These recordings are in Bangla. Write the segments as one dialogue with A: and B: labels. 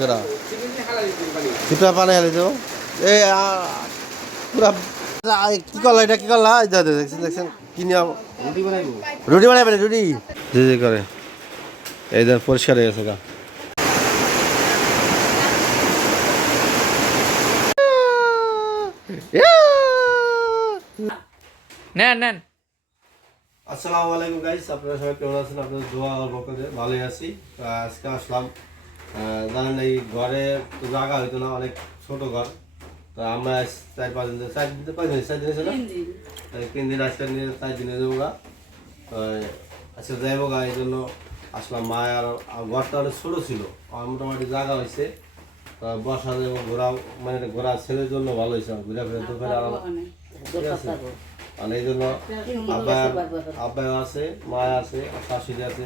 A: কেরা পানি হালি দেবো। এই পুরা কি করলা এটা কি করলা? এই দেখছেন দেখছেন কি নিয়ে রুটি বানাবে রুটি? জি জি করে। এই দেন পরিষ্কার হয়ে গেছে গা।
B: নেন নেন।
A: আসসালামু আলাইকুম গাইস আপনারা সবাই কেমন আছেন? আপনাদের দোয়া আর বকতে ভালোই আছি। আজকে আসলাম জানেন এই ঘরে তো জায়গা হইতো না অনেক ছোট ঘর। তো আমরা চার পাঁচ দিন চার দিন পাঁচ দিন চার দিন ছিল তিন দিন। আজকে নিয়ে চার দিনে যাব গা। তো আজকে যাইবো গা এই জন্য আসলাম। মা আর ঘরটা অনেক ছোটো ছিল আর মোটামুটি জায়গা হয়েছে। তো বসা যাব ঘোরা মানে ঘোরা ছেলের জন্য ভালো হয়েছে ঘুরে ফিরে দুপুরে আরাম ঠিক আছে? আর এই জন্য আব্বা আব্বাই আছে মা আছে আর শাশুড়ি আছে।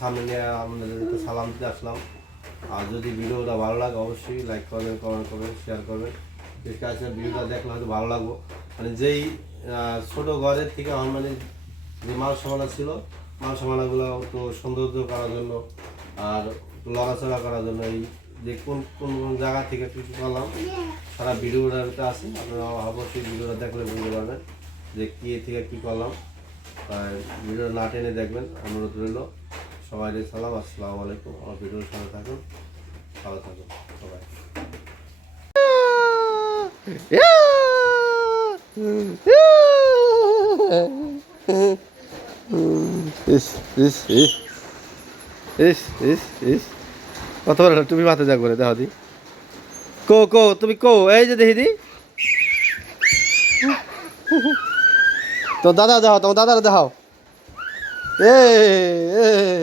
A: সামনে নিয়ে আমাদের সালাম দিতে আসলাম। আর যদি ভিডিওটা ভালো লাগে, অবশ্যই লাইক করবেন কমেন্ট করবেন শেয়ার করবেন বিশেষ ভিডিওটা দেখলে হয়তো ভালো লাগবো। মানে যেই ছোট ঘরের থেকে আমার মানে যে মাল সামানা ছিল, মাল সামানাগুলো একটু সৌন্দর্য করার জন্য আর লড়াচড়া করার জন্য এই যে কোন কোন কোন জায়গা থেকে কিছু করলাম, সারা ভিডিওটাতে আছে আপনারা অবশ্যই ভিডিওটা দেখলে বুঝতে পারবেন যে কি থেকে কী করলাম। আর ভিডিও না টেনে দেখবেন, অনুরোধ রইল। সবাই সালাম, আসসালামু আলাইকুম। আমার ভিডিওর সাথে থাকুন। ভালো থাকুন, সবাই। তুমি মাথা যা করে, দেখো দি। কো কো, তুমি কো, এই যে দেখি দি। তো দাদা দেখাও, তোমার দাদারা দেখাও।
C: আর উপরে
A: হ্যাঁ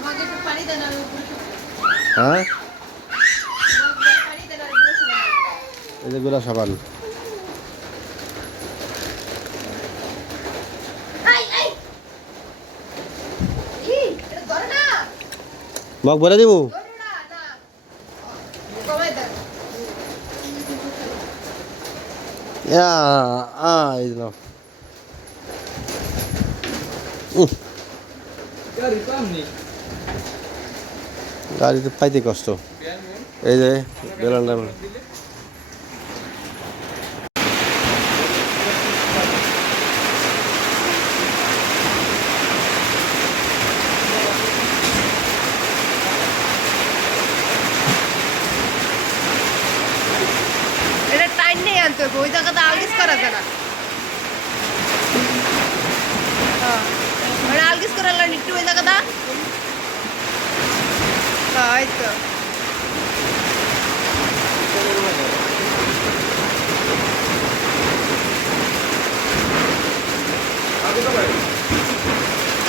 C: মাকে পানি দেন আর উপরে সবাই
A: এই যে সাবান মগ ভরে দিব? ইয়া আ এই নাও উহ, গাড়িতে পাইতে কষ্ট এই যে বেলানটা
C: করা যায় না হ্যাঁ। মানে আলগিস করে আনলেন একটু ওই জায়গাটা হ্যাঁ এই তো।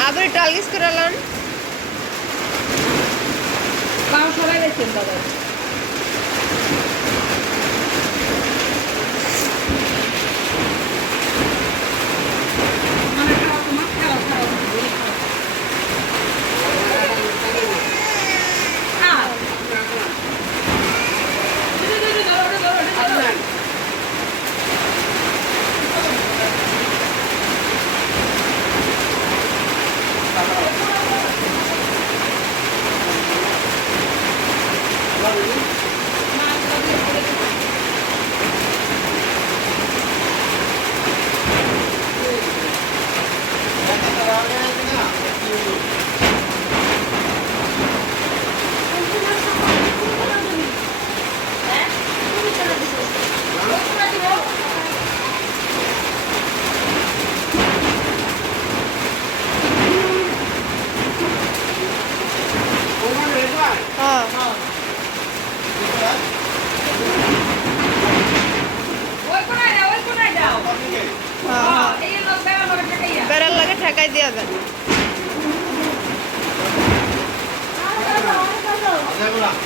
C: আবার একটু আলগিস করে আনলেন
D: পাও সরাই গেছেন দাদা মানে খাওয়া তোমার খাওয়া খাওয়া খাওয়া
C: হ্যাঁ
D: ওই কোনায় দাও ওই কোনায় দাও হ্যাঁ এই লোক বেড়া মারা ঠেকাইয়া
C: বেড়ার লাগে ঠেকাই দিয়া যায়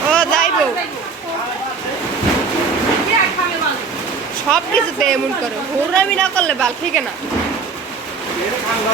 C: ও যাইব
D: কে খাবে মানে
C: সব কিছুতে এমন করে ঘোরামি না করলে বাল ঠিক না।
D: আমরা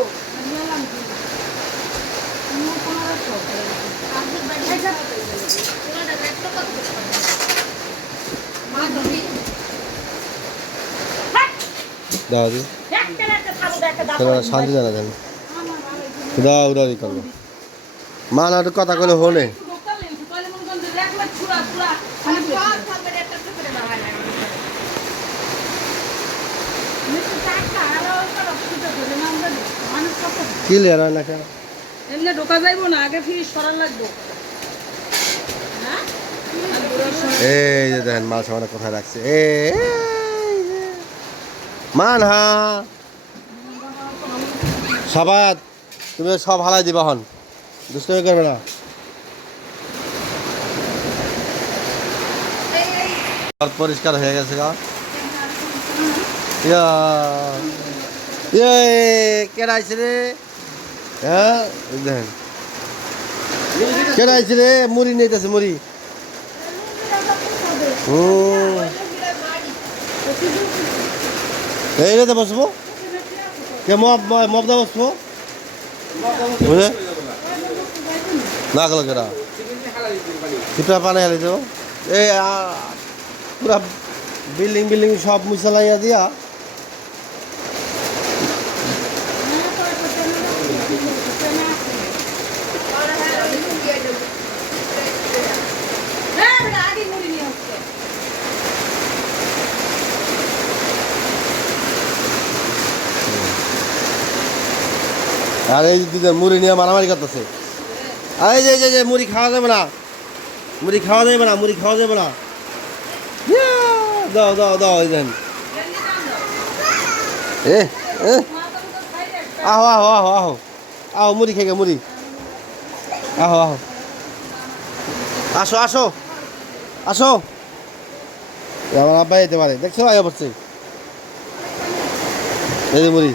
A: দাও দি। শান্তি জানা দেন উড়া উড়ারি করব। মা, না কথা কলে
C: ঘরে।
A: ক্লিয়ার হয় না কেন?
D: এমনি ঢোকা না, আগে সরার লাগবো। হ্যাঁ?
A: এই যে দেখেন মাল সামানে কোথায় রাখছে। এ মান হা সবাত, তুমি সব হালাই দিবা হন। দুষ্টমি করবে না। পরিষ্কার হয়ে গেছে গা। ইয়া। ইয়ে কেডা আইছে রে? কেডা আইছে রে মুড়ি নিতেছে, মুড়ি। তো বসবো। কে মব বসবো। বুঝে না গেল কেডা? চিপড়া পানি হালি দেবো এই পুরা বিল্ডিং বিল্ডিং সব মুসলাইয়া দিয়া
C: ওরা হ্যাঁ ওই দিয়ে দেবো
D: হ্যাঁ বেটা, আগে মুড়ি নিয়ে আসছে
A: আর এই দিদি মুড়ি নিয়ে মারামারি করতেছে। আর যে যে, যে মুড়ি খাওয়া যাবে না। মুড়ি খাওয়া যাবে না মুড়ি খাওয়া যাবে না। দাও দাও দাও এই দেন। এ আহো আহো আহো আহো। আহো মুড়ি খেয়ে মুড়ি। আহো আহো। আসো আসো। আসো। আমার আব্বা যেতে পারে। দেখছ আয়া পড়ছে এই যে মুড়ি।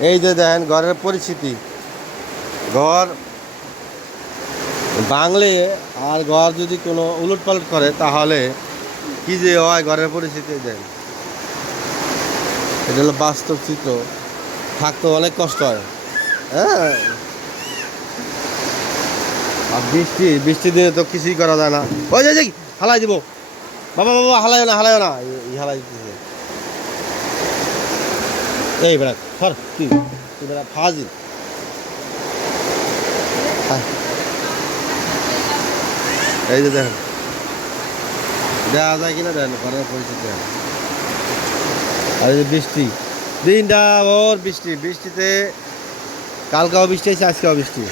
A: এই যে দেখেন, ঘরের পরিস্থিতি। ঘর বাংলে আর ঘর যদি কোনো উলট পালট করে, তাহলে কি যে হয় ঘরের পরিস্থিতি দেন এটা হলো বাস্তব চিত্র। থাকতে অনেক কষ্ট হয়। হ্যাঁ। আর বৃষ্টি বৃষ্টির দিনে তো কিছুই করা যায় না। ওই যে হালাই দিব। বাবা বাবা হালাই না হালাই না। হালাই এই বেড়া ফর তুই তুই বেড়া ফাজিল হ্যাঁ। এই যে দেখা যায় কিনা দেখ ঘরের পরিস্থিতি আর এই যে বৃষ্টি। দিনটা ওর বৃষ্টি। বৃষ্টিতে কালকেও বৃষ্টি হয়েছে, আজকেও বৃষ্টি।